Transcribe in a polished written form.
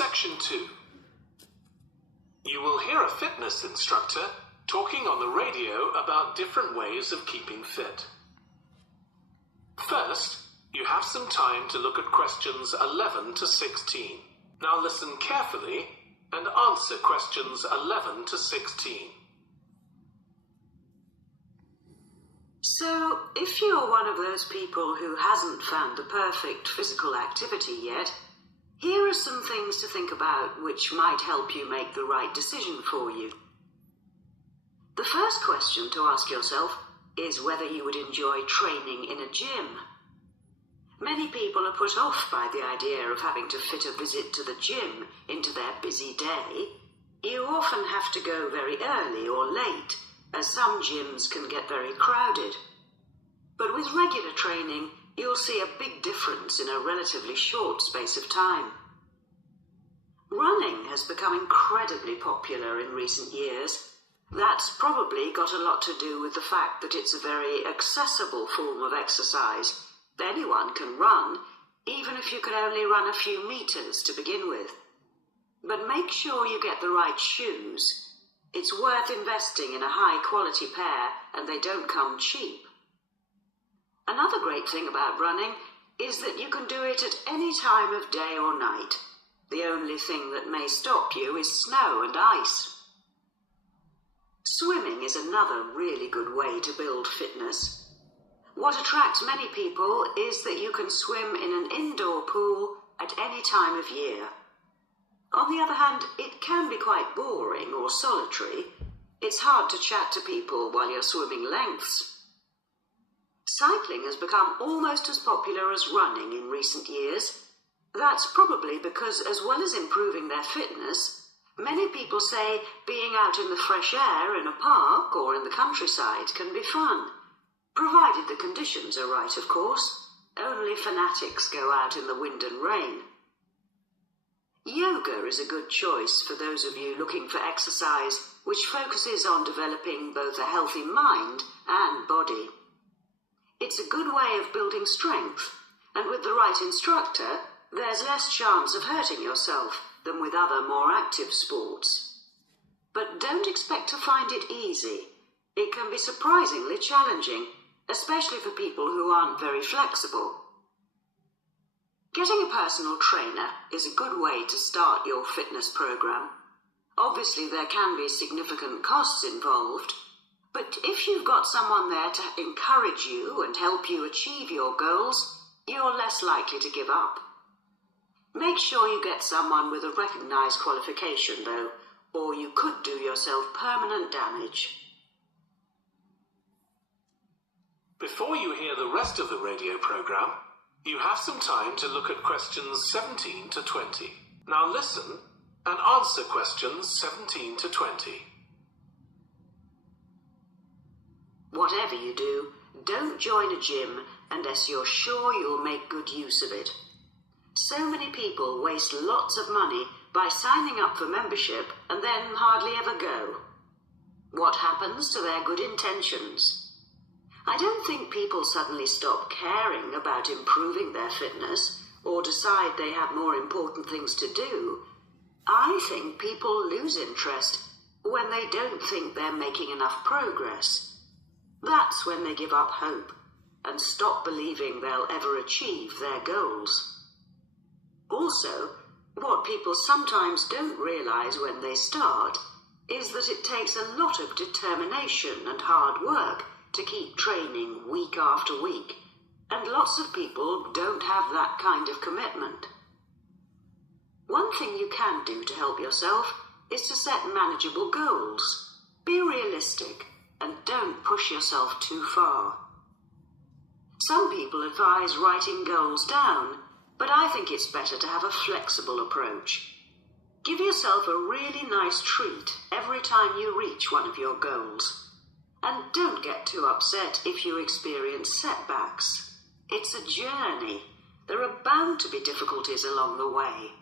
Section 2. You will hear a fitness instructor talking on the radio about different ways of keeping fit. First, you have some time to look at questions 11 to 16. Now listen carefully and answer questions 11 to 16. So, if you're one of those people who hasn't found the perfect physical activity yet, here are some things to think about which might help you make the right decision for you. The first question to ask yourself is whether you would enjoy training in a gym. Many people are put off by the idea of having to fit a visit to the gym into their busy day. You often have to go very early or late, as some gyms can get very crowded. But with regular training, you'll see a big difference in a relatively short space of time. Running has become incredibly popular in recent years. That's probably got a lot to do with the fact that it's a very accessible form of exercise. Anyone can run, even if you can only run a few meters to begin with. But make sure you get the right shoes. It's worth investing in a high-quality pair, and they don't come cheap. Another great thing about running is that you can do it at any time of day or night. The only thing that may stop you is snow and ice. Swimming is another really good way to build fitness. What attracts many people is that you can swim in an indoor pool at any time of year. On the other hand, it can be quite boring or solitary. It's hard to chat to people while you're swimming lengths. Cycling has become almost as popular as running in recent years. That's probably because, as well as improving their fitness, many people say being out in the fresh air in a park or in the countryside can be fun. Provided the conditions are right, of course. Only fanatics go out in the wind and rain. Yoga is a good choice for those of you looking for exercise which focuses on developing both a healthy mind and body. It's a good way of building strength, and with the right instructor, there's less chance of hurting yourself than with other more active sports. But don't expect to find it easy. It can be surprisingly challenging, especially for people who aren't very flexible. Getting a personal trainer is a good way to start your fitness program. Obviously, there can be significant costs involved, but if you've got someone there to encourage you and help you achieve your goals, you're less likely to give up. Make sure you get someone with a recognized qualification, though, or you could do yourself permanent damage. Before you hear the rest of the radio program, you have some time to look at questions 17 to 20. Now listen and answer questions 17 to 20. Whatever you do, don't join a gym unless you're sure you'll make good use of it. So many people waste lots of money by signing up for membership and then hardly ever go. What happens to their good intentions? I don't think people suddenly stop caring about improving their fitness or decide they have more important things to do. I think people lose interest when they don't think they're making enough progress. That's when they give up hope and stop believing they'll ever achieve their goals. Also, what people sometimes don't realize when they start is that it takes a lot of determination and hard work to keep training week after week, and lots of people don't have that kind of commitment. One thing you can do to help yourself is to set manageable goals. Be realistic and don't push yourself too far. Some people advise writing goals down, but I think it's better to have a flexible approach. Give yourself a really nice treat every time you reach one of your goals. And don't get too upset if you experience setbacks. It's a journey. There are bound to be difficulties along the way.